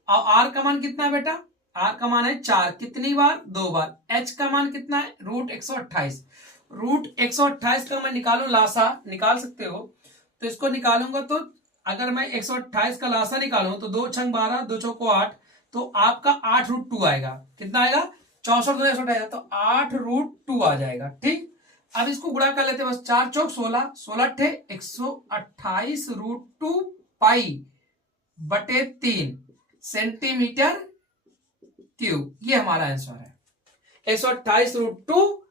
और आर का मान कितना है बेटा, आर का मान है 4, कितनी बार, 2 बार। एच का मान कितना है, रूट 128। रूट 128 का मैं निकालू लासा, निकाल सकते हो, तो इसको निकालूंगा तो अगर मैं 128 का लासा निकालूं तो 2 छंग 12, 2 चौको 8, तो आपका 8√2 आएगा। कितना आएगा, 64 2 128, तो 8√2 आ जाएगा। ठीक, अब इसको गुणा कर लेते हैं बस, 4 चौक 16, 16 ठे 128√2 पाई बटे 3 सेंटीमीटर क्यूब। ये हमारा आंसर है, 128√2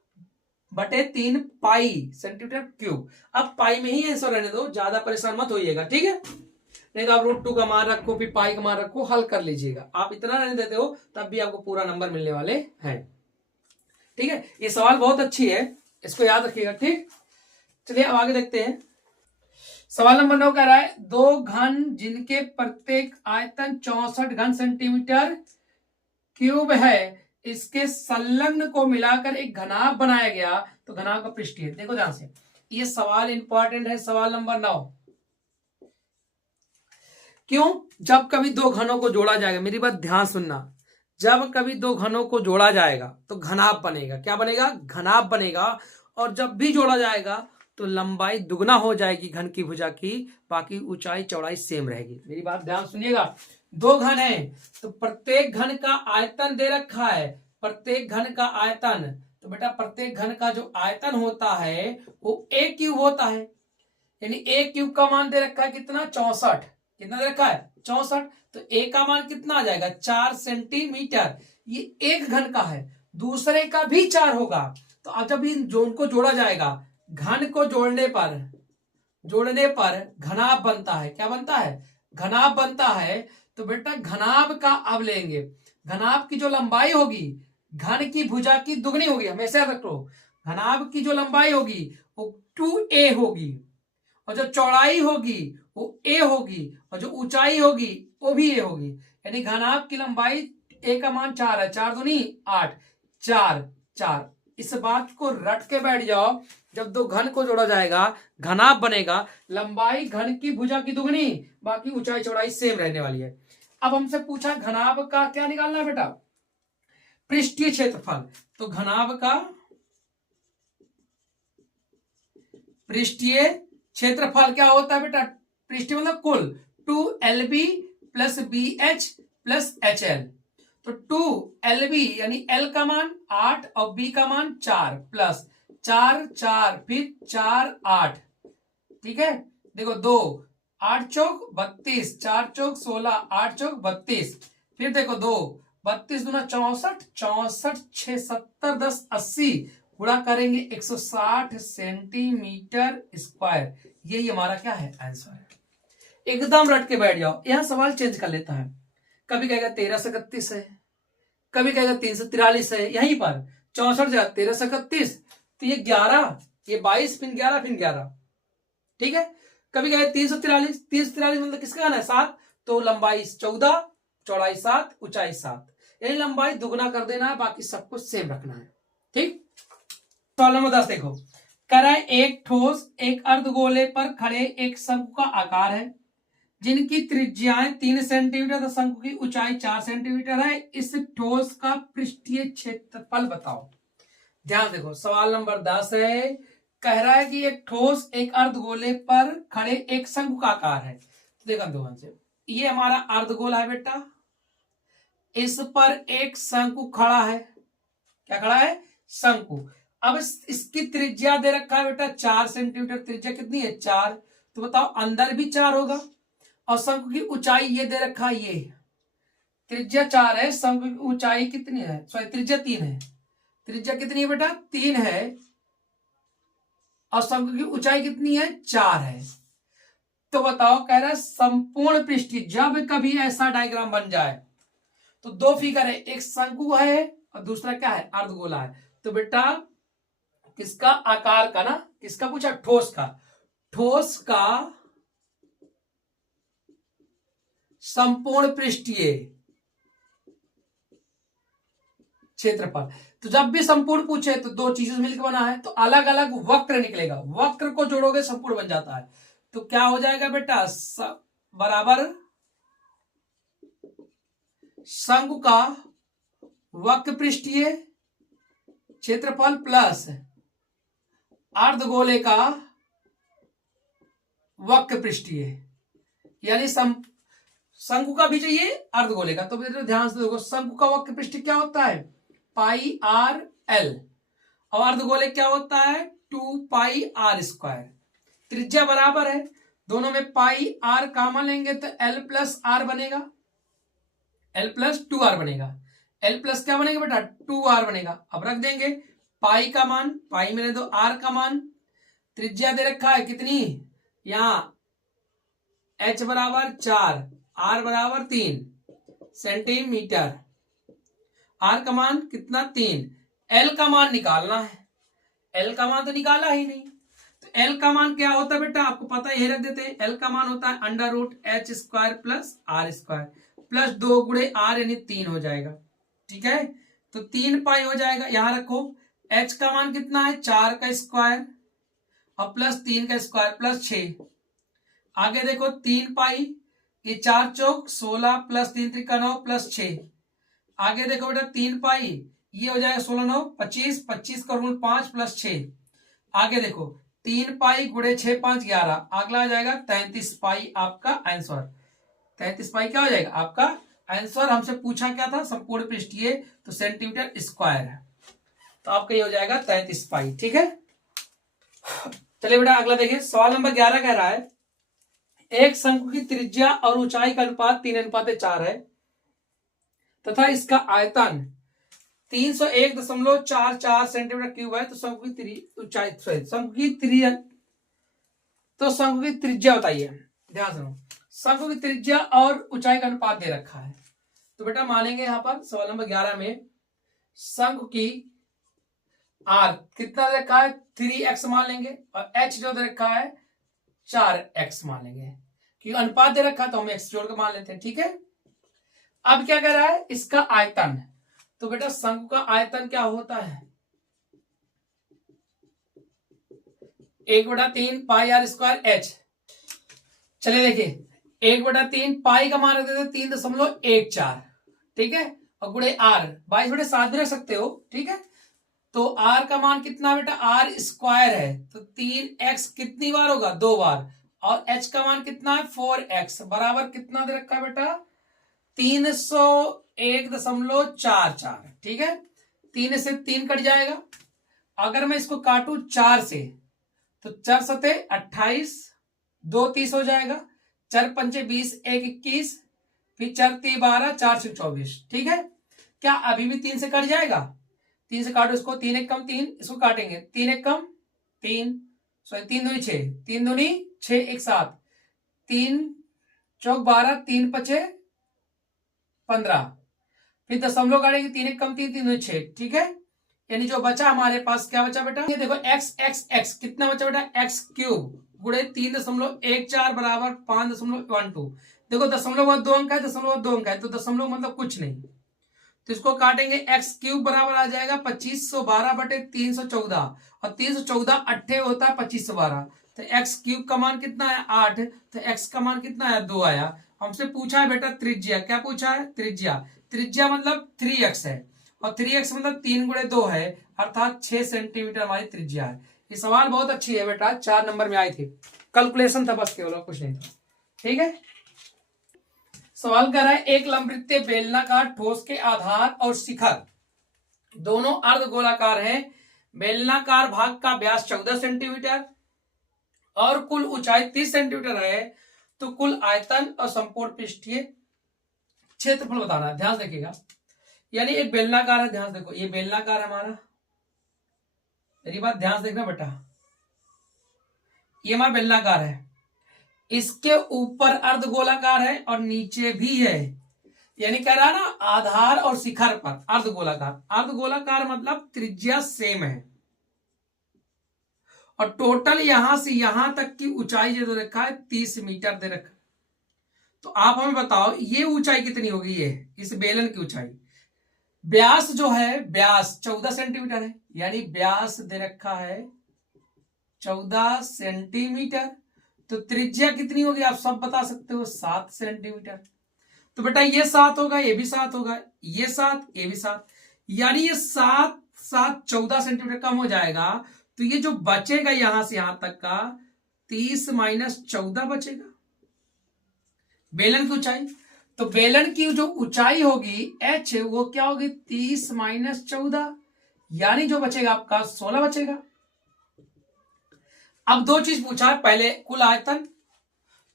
बटे 3 पाई सेंटीमीटर क्यूब। अब पाई में ही आंसर रहने दो, ज्यादा परेशान मत होइएगा। ठीक है, नहीं तो आप √2 का मान रखो फिर पाई का मान रखो, हल कर लीजिएगा। आप इतना रहने देते हो तब भी आपको पूरा नंबर मिलने वाले हैं। ठीक है, ये सवाल बहुत अच्छी है, इसको याद रखिएगा। ठीक, चलिए अब आगे देखते हैं। सवाल नंबर 9 कह रहा है, 2 घन जिनके प्रत्येक आयतन 64 घन सेंटीमीटर क्यूब है, इसके संलग्न को मिलाकर एक घनाभ बनाया गया, तो घनाभ का पृष्ठीय। देखो ध्यान से, ये सवाल इंपॉर्टेंट है, सवाल नंबर 9। क्यों, जब कभी 2 घनों को जोड़ा जाएगा, मेरी बात ध्यान सुनना, जब कभी 2 घनों को जोड़ा जाएगा तो घनाभ बनेगा। क्या बनेगा, घनाभ बनेगा। और जब भी जोड़ा जाएगा तो लंबाई दुगना हो जाएगी घन की भुजा की, बाकी ऊंचाई चौड़ाई सेम रहेगी। मेरी बात ध्यान सुनिएगा। 2 घन है तो प्रत्येक घन का आयतन दे रखा है, प्रत्येक घन का आयतन, तो बेटा प्रत्येक घन का जो आयतन होता है वो a क्यूब होता है, यानी a क्यूब का मान दे रखा है कितना, 64। कितना दे रखा है, 64। तो a का मान कितना आ जाएगा, 4 सेंटीमीटर। ये एक घन का है, दूसरे का भी 4 होगा। तो अब जब इन जोन को जोड़ा जाएगा, घन को जोड़ने पर घनाभ बनता है। क्या बनता है, घनाभ बनता है। तो बेटा घनाभ का अब लेंगे, घनाभ की जो लंबाई होगी घन की भुजा की दुगनी होगी, हमेशा याद रखो। घनाभ की जो लंबाई होगी वो 2a होगी, और जो चौड़ाई होगी वो a होगी, और जो ऊंचाई होगी वो भी a होगी। यानी घनाभ की लंबाई a का मान 4 है, 4 दूनी 8, 4 4। इस बात को रट के बैठ जाओ, जब 2 घन को जोड़ा जाएगा घनाभ बनेगा, लंबाई घन की भुजा की दुगनी, बाकी ऊंचाई चौड़ाई सेम रहने वाली है। अब हमसे पूछा घनाभ का क्या निकालना है बेटा, पृष्ठीय क्षेत्रफल। तो घनाभ का पृष्ठीय क्षेत्रफल क्या होता है बेटा, पृष्ठीय मतलब कुल 2LB plus BH plus HL। तो 2LB यानी L का मान 8 और B का मान 4 प्लस 4 4 फिर 4 8, ठीक है। देखो 2 8 चौक 32, 4 चौक 16, 8 चौक 32, फिर देखो 2 32 दूना 64, 64 6 70 10 80, गुणा करेंगे 160 सेंटीमीटर स्क्वायर। यही हमारा क्या है आंसर है। एकदम रट के बैठ जाओ। यहां सवाल चेंज कर लेता है, कभी कहेगा 1331 है, कभी कहेगा 343 है, यहीं पर 64 जगह 1331, तो ये 11, ये 22 फिर 11 फिर 11, ठीक है। कभी कहेगा 343, 343 मतलब किसका आना है 7, तो लंबाई 14, चौड़ाई 7, ऊंचाई 7, यानी लंबाई दुगना कर देना है, बाकी सब कुछ सेम रखना है, ठीक। सवाल नंबर 10 देखो, कह रहा है एक ठोस एक अर्धगोले पर खड़े एक शंकु का आकार है जिनकी त्रिज्याएं 3 सेंटीमीटर तथा शंकु की ऊंचाई 4 सेंटीमीटर है। इस ठोस का पृष्ठीय क्षेत्रफल बताओ। ध्यान देखो, सवाल नंबर 10 है, कह रहा है कि एक ठोस एक अर्धगोले पर खड़े एक शंकु का आकार है। तो देखो ध्यान से, ये हमारा अर्धगोला है बेटा, इस पर एक शंकु खड़ा है। क्या खड़ा है? शंकु। अब इसकी त्रिज्या दे रखा है बेटा 4 सेंटीमीटर, त्रिज्या कितनी है 4, तो बताओ अंदर भी 4 होगा, और शंकु की ऊंचाई ये दे रखा है, ये त्रिज्या 4 है, शंकु की ऊंचाई कितनी है, सॉरी त्रिज्या 3 है, त्रिज्या कितनी है बेटा 3 है, और शंकु की ऊंचाई कितनी है 4 है। तो बताओ, कह रहा है संपूर्ण पृष्ठीय, जब कभी ऐसा डायग्राम बन जाए तो दो फिगर है, एक शंकु है और दूसरा क्या है अर्धगोला है। तो बेटा किसका आकार का ना, किसका पूछा, ठोस का, ठोस का संपूर्ण पृष्ठीय क्षेत्रफल। तो जब भी संपूर्ण पूछे तो दो चीजें मिलकर बना है, तो अलग अलग वक्र निकलेगा, वक्र को जोड़ोगे संपूर्ण बन जाता है। तो क्या हो जाएगा बेटा, बराबर शंकु का वक्र पृष्ठीय क्षेत्रफल प्लस अर्धगोले का वक्र पृष्ठीय, यानी शंकु का भी चाहिए अर्धगोले का। तो ध्यान से देखो, शंकु का वक्र पृष्ठीय क्या होता है पाई आर एल, और अर्धगोले क्या होता है 2 पाई आर स्क्वायर। त्रिज्या बराबर है, दोनों में पाई आर कॉमन लेंगे तो एल प्लस आर बनेगा, एल प्लस 2 आर बनेगा, एल प्लस क्या बनेगा बेटा 2 आर बनेगा। अब रख देंगे पाई का मान, पाई में दो आर का मान, त्रिज्या दे रखा है कितनी, यहां h बराबर 4, r बराबर 3 सेंटीमीटर, r का मान कितना 3, l का मान निकालना है, l का मान तो निकाला ही नहीं, तो l का मान क्या होता है बेटा आपको पता है, यही रख देते हैं। l का मान होता है under root h square plus r square plus 2 गुणे r यानी 3 हो जाएगा, ठीक है। तो 3 पाई हो जाएगा, यहां रखो h का मान कितना है 4 का स्क्वायर और प्लस 3 का स्क्वायर प्लस 6, आगे देखो 3 पाई, ये 4 चौक 16 प्लस 3 त्रिका 9 प्लस 6, आगे देखो बेटा 3 पाई, ये हो जाएगा 16 9 25, 25 का ऋण 5 प्लस 6, आगे देखो 3 पाई गुणे 6 5 11, अगला आ जाएगा 33 पाई आपका आंसर। 33 पाई क्या हो जाएगा आपका आंसर। हमसे पूछा क्या था संपूर्ण पृष्ठीय, तो सेंटीमीटर स्क्वायर है, तो आपका ये हो जाएगा 33 पाई, ठीक है। चलिए बेटा अगला देखिए, सवाल नंबर 11 कह रहा है एक शंकु की त्रिज्या और ऊंचाई का अनुपात 3:4 है तथा इसका आयतन 301.44 सेंटीमीटर क्यूब है, तो शंकु की ऊंचाई, शंकु की त्रिज्या बताइए। ध्यान सुनो, शंकु की त्रिज्या और ऊंचाई का अनुपात दे रखा है, तो बेटा मानेंगे यहां पर सवाल नंबर 11 में शंकु की आर कितना दे रखा है 3x मान लेंगे, और h जो दे रखा है 4x मान लेंगे, क्योंकि अनुपात दे रखा है तो हम x जोड़ के मान लेते हैं, ठीक है। अब क्या कह रहा है इसका आयतन, तो बेटा शंकु का आयतन क्या होता है 1/3 पाई आर स्क्वायर h। चलिए देखिए 1/3 पाई का मान रख देते 3.14, ठीक है, और गुणे आर 22/7 भी रख सकते हो, ठीक है। तो आर का मान कितना बेटा आर स्क्वायर है, तो 3x कितनी बार होगा 2 बार, और h का मान कितना है 4x बराबर कितना दे रखा है बेटा 301.44, ठीक है। 3 से 3 कट जाएगा, अगर मैं इसको काटू 4 से तो 4 सते 28, 2 30 हो जाएगा, 4 पंचे 20, 1 21, फिर 4 3 12, 4 6 24। ठीक है, क्या अभी भी 3 से कट जाएगा? 3 से काटो इसको, 3 एक कम 3, इसको काटेंगे 3 एक कम 3, सॉरी 3 दूनी 6, 3 दूनी 6 एक 7, 3 चौक 12, 3 पचे 15, फिर दशमलव काटेंगे 3 एक कम 3, 3 दूनी 6। ठीक है, यानी जो बचा हमारे पास क्या बचा बेटा, ये देखो एक्स एक्स एक्स कितना बचा बेटा, एक्स क्यूब गुणे 3.14 बराबर 5.12। देखो दशमलव बाद 2 अंक है, दशमलव बाद 2 अंक है, तो दशमलव मतलब कुछ नहीं, तो इसको काटेंगे एक्स क्यूब बराबर आ जाएगा 2512 बटे 314, और 314 अट्ठे होता है 2512, तो एक्स क्यूब का मान कितना है 8, तो एक्स का मान कितना है 2 आया। हमसे पूछा है बेटा त्रिज्या, क्या पूछा है त्रिज्या, त्रिज्या मतलब 3x है, और 3x मतलब 3 गुणे 2 है, अर्थात 6 सेंटीमीटर हमारी त्रिज्या है। ये सवाल बहुत अच्छी है बेटा, 4 नंबर में आई थी, कैलकुलेशन था बस केवल, कुछ नहीं था। ठीक है, सवाल कर रहा है एक लंबवृत्तीय बेलनाकार ठोस के आधार और शिखर दोनों अर्धगोलाकार हैं, बेलनाकार भाग का व्यास 14 सेंटीमीटर और कुल ऊंचाई 30 सेंटीमीटर है, तो कुल आयतन और संपूर्ण पृष्ठीय क्षेत्रफल बताना है। ध्यान देखिएगा, यानी एक बेलनाकार है, ध्यान देखो ये बेलनाकार है हमारा, मेरी बात ध्यान से देखना बेटा, ये हमारा बेलनाकार है, इसके ऊपर अर्धगोलाकार है और नीचे भी है, यानी कह रहा है ना आधार और शिखर पर अर्धगोलाकार, अर्धगोलाकार मतलब त्रिज्या सेम है, और टोटल यहां से यहां तक की ऊंचाई जो दे रखा है 30 मीटर दे रखा है। तो आप हमें बताओ ये ऊंचाई कितनी होगी, ये इस बेलन की ऊंचाई, व्यास जो है व्यास 14 सेंटीमीटर है, यानी व्यास दे रखा है 14 सेंटीमीटर, तो त्रिज्या कितनी होगी आप सब बता सकते हो 7 सेंटीमीटर। तो बेटा ये 7 होगा, ये भी 7 होगा, ये 7, ये भी 7, यानी ये 7 7 14 सेंटीमीटर कम हो जाएगा, तो ये जो बचेगा यहां से यहां तक का 30 माइनस 14 बचेगा बेलन की ऊंचाई। तो बेलन की जो ऊंचाई होगी h वो क्या होगी 30 माइनस 14, यानी जो बचेगा आपका 16 बचेगा। अब दो चीज पूछा है, पहले कुल आयतन,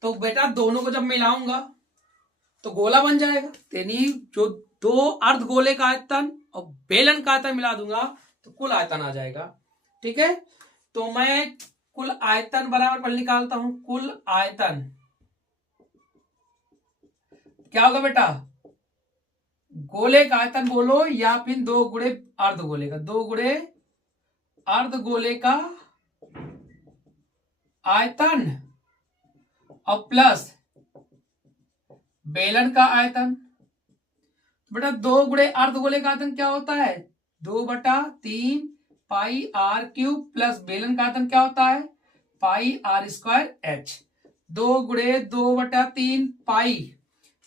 तो बेटा दोनों को जब मिलाऊंगा तो गोला बन जाएगा, यानी जो दो अर्धगोले का आयतन और बेलन का आयतन मिला दूंगा तो कुल आयतन आ जाएगा। ठीक है, तो मैं कुल आयतन बराबर पर निकालता हूं, कुल आयतन क्या होगा बेटा, गोले का आयतन बोलो या फिर 2 गुणे अर्धगोले का, 2 गुणे अर्धगोले का आयतन और प्लस बेलन का आयतन। बेटा 2 गुणे अर्धगोले का आयतन क्या होता है 2/3 पाई आर क्यूब, प्लस बेलन का आयतन क्या होता है पाई आर स्क्वायर एच। 2 गुणे 2/3 पाई,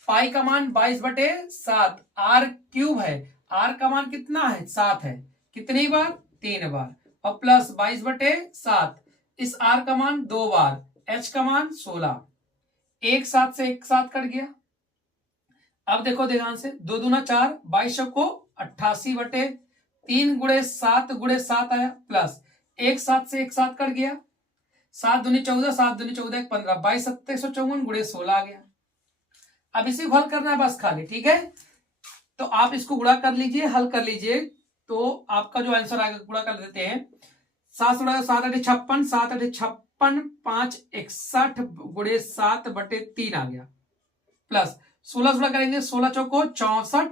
पाई का मान 22/7, आर क्यूब है, आर का मान कितना है 7 है, कितनी बार 3 बार, और प्लस 22/7, इस आर का मान 2 बार, एच का मान 16, एक 7 से एक 7 कट गया। अब देखो ध्यान से, 2 दूना 4, 22 को 88/3 गुणे 7 गुणे 7 आया, प्लस एक 7 से एक 7 कट गया, 7 दूनी 14, 7 दूनी 14 15, 22 7 154 गुणे 16 आ गया। अब इसी को हल करना है बस खाली। ठीक है, तो आप इसको गुणा कर लीजिए, हल कर लीजिए, तो आपका जो आंसर आएगा गुणा कर देते हैं, 7 गुणा 7 8 56, 7 8 56, 5 61 गुणे 7/3 आ गया, प्लस 16 गुणा करेंगे 16 चौको 64,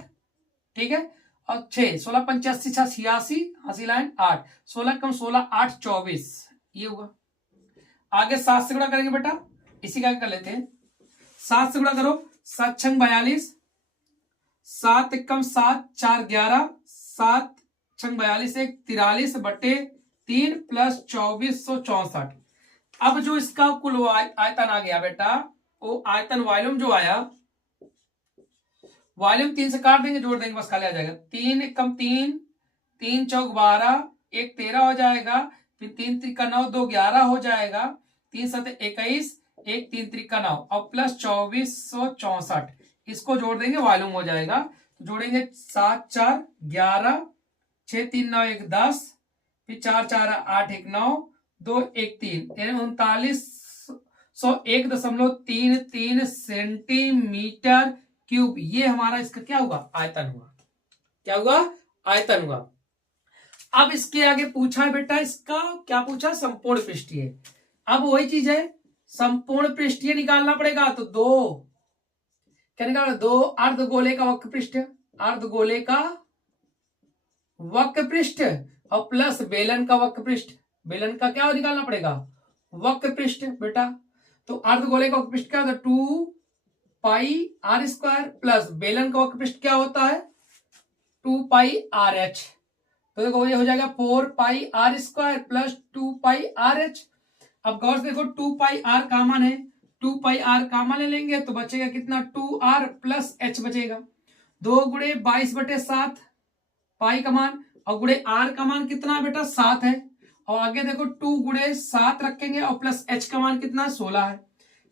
ठीक है, और 6 16 85 86 हंसी लाइन 8, 16 कम 16 8 24, ये हुआ। आगे 7 से गुणा करेंगे बेटा, इसी का कर लेते हैं, 7 से गुणा करो, 7 छंग 42, 7 एकम 7 4 11, 7 छंग 42 1 43/3 प्लस 2464। अब जो इसका कुल आयतन आ गया बेटा, वो आयतन वॉल्यूम जो आया, वॉल्यूम 3 से काट देंगे, जोड़ देंगे, बस खाली आ जाएगा, 3 एकम 3, 3 चौक 12, 1 13 हो जाएगा, फिर 3 3 9 2 11 हो जाएगा, 3 7 21, 1 3 3 9 और प्लस 2464, इसको जोड़ देंगे वॉल्यूम हो जाएगा। तो जोड़ेंगे 7 4 11, 6 3 9 1 10, फिर 4 4 8 1 9 2 1 3 39,101.33 सेंटीमीटर क्यूब। ये हमारा इसका क्या हुआ, आयतन हुआ। क्या हुआ, आयतन हुआ। अब इसके आगे पूछा है बेटा, इसका क्या पूछा, संपूर्ण पृष्ठीय। अब वही चीज है, संपूर्ण पृष्ठीय निकालना पड़ेगा। तो दो क्या निकालना, दो अर्धगोले का वक्र पृष्ठ, अर्धगोले का वक्र पृष्ठ और प्लस बेलन का वक्र पृष्ठ। बेलन का क्या निकालना पड़ेगा, वक्र पृष्ठ बेटा। तो अर्धगोले का वक्र पृष्ठ क्या होता है, 2 पाई आर स्क्वायर प्लस बेलन का वक्र पृष्ठ क्या होता है, 2 पाई आर एच। तो देखो ये हो जाएगा 4 pi R square plus 2 pi R H. अब गौर से देखो 2 पाई आर कॉमन है, 2 पाई आर कॉमन ले लेंगे तो बचेगा कितना, 2 आर प्लस एच बचेगा। 2 गुणे 22/7 पाई का मान, और गुणे आर का मान कितना बेटा 7 है। और आगे देखो 2 गुणे 7 रखेंगे और प्लस एच का मान कितना 16 है।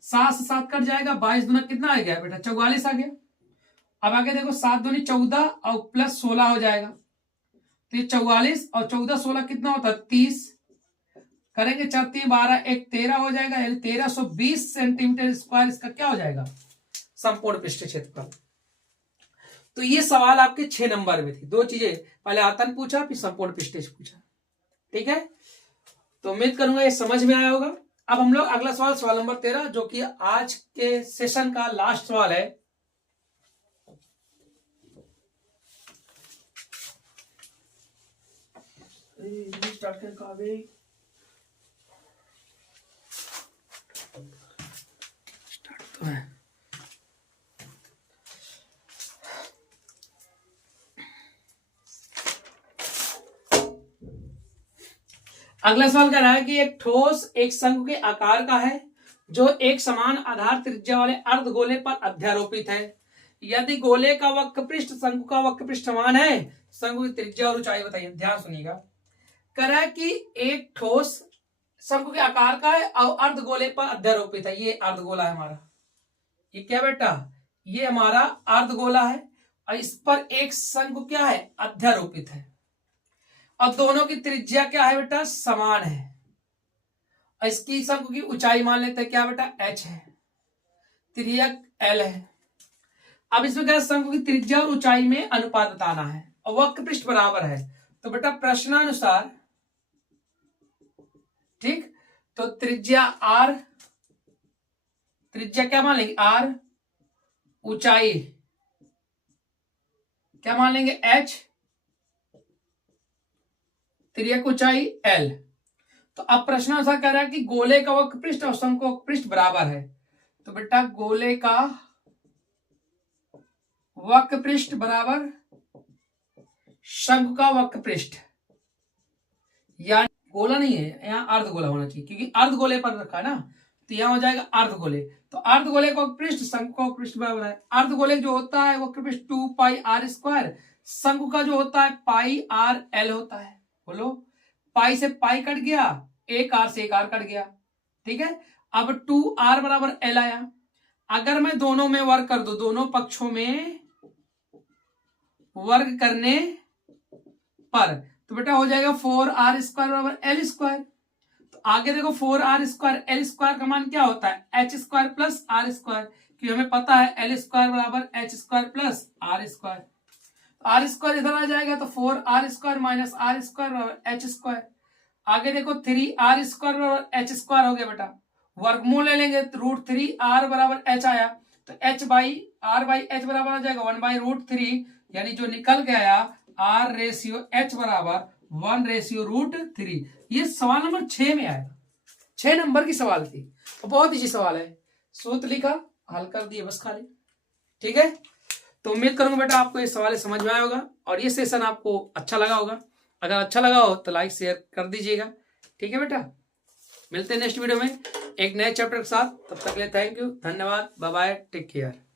7 से 7 कट जाएगा, 22 दूना कितना आ गया बेटा 44 आ गया। अब आगे देखो 7 दूनी 14 और प्लस 16 हो जाएगा, तो ये 44 और 14 16 कितना होता है 30। करेंगे 4 3 12 1 13 हो जाएगा, यानी 1320 सेंटीमीटर स्क्वायर इसका क्या हो जाएगा, संपूर्ण पृष्ठ क्षेत्रफल। तो ये सवाल आपके 6 नंबर में थी। दो चीजें, पहले आयतन पूछा फिर संपूर्ण पृष्ठ पूछा, ठीक है। तो उम्मीद करूंगा ये समझ में आया होगा। अब हम लोग अगला सवाल, सवाल नंबर 13, जो कि आज के सेशन का लास्ट सवाल है। स्टार्ट तो है। अगला सवाल कह रहा है कि एक ठोस एक शंकु के आकार का है जो एक समान आधार त्रिज्या वाले अर्धगोले पर अध्यारोपित है। यदि गोले का वक्र पृष्ठ शंकु का वक्र पृष्ठ समान है, शंकु की त्रिज्या और ऊंचाई बताइए। ध्यान सुनिएगा, कह रहा है कि एक ठोस शंकु के आकार का है और अर्धगोले पर अध्यारोपित है। ये अर्धगोला है हमारा, ये क्या बेटा, ये हमारा अर्धगोला है और इस पर एक शंकु क्या है, अध्यारोपित है। अब दोनों की त्रिज्या क्या है बेटा, समान है। इसकी शंकु की ऊंचाई मान लेते हैं क्या बेटा, h है, त्रिज्यक l है। अब इसमें क्या, शंकु की त्रिज्या और ऊंचाई में अनुपात बताना है और वक्र पृष्ठ बराबर है। तो बेटा प्रश्नानुसार, ठीक, तो त्रिज्या r, त्रिज्या क्या मान लेंगे r, ऊंचाई क्या मान लेंगे h, त्रिज्यक ऊंचाई l। तो अब प्रश्नानुसार कह रहा है कि गोले का वक्र पृष्ठ और शंकु का वक्र पृष्ठ बराबर है। तो बेटा गोले का वक्र पृष्ठ बराबर शंकु का वक्र पृष्ठ, या गोला नहीं है यहाँ, अर्धगोला होना चाहिए क्योंकि अर्धगोले पर रखा है ना, तो यहाँ हो जाएगा अर्धगोले। तो अर्धगोले का वक्र पृष्ठ शंकु का वक्र पृष्ठ बराबर है। अर्धगोले जो होता है वक्र पृष्ठ 2 पाई आर स्क्वायर, शंकु का जो होता है पाई आर एल होता है। बोलो, पाई से पाई कट गया, एक आर से एक आर कट गया, ठीक है। अब 2 आर बराबर एल आया। अगर मैं दोनों में वर्ग कर दूं, दोनों पक्षों में वर्ग करने पर, तो बेटा हो जाएगा 4 आर स्क्वायर बराबर एल स्क्वायर। तो आगे देखो 4 आर स्क्वायर एल स्क्वायर का मान क्या होता है, H square plus R square, क्योंकि हमें पता है एल स्क्वायर बराबर H square plus R square. R square इधर आ जाएगा तो 4 R square minus R square बराबर एच स्क्वायर। आगे देखो 3 आर स्क्वायर बराबर एच स्क्वायर हो गया बेटा, वर्गमूल ले लेंगे तो √3 आर बराबर एच आया, तो H by R by H बराबर आ जाएगा 1/√3, यानी जो निकल के आया आर रेशियो एच बराबर 1/√3। ये सवाल नंबर 6 में आया, 6 नंबर की सवाल थी, तो बहुत इजी सवाल है। सूत्र लिखा, हल कर दिए बस खाली, ठीक है। तो उम्मीद करूंगा बेटा आपको ये सवाल समझ में आया होगा और ये सेशन आपको अच्छा लगा होगा। अगर अच्छा लगा हो तो लाइक शेयर कर दीजिएगा, ठीक है बेटा। मिलते हैं नेक्स्ट वीडियो में एक नए चैप्टर के साथ, तब तक के लिए थैंक यू, धन्यवाद, बाय बाय, टेक केयर।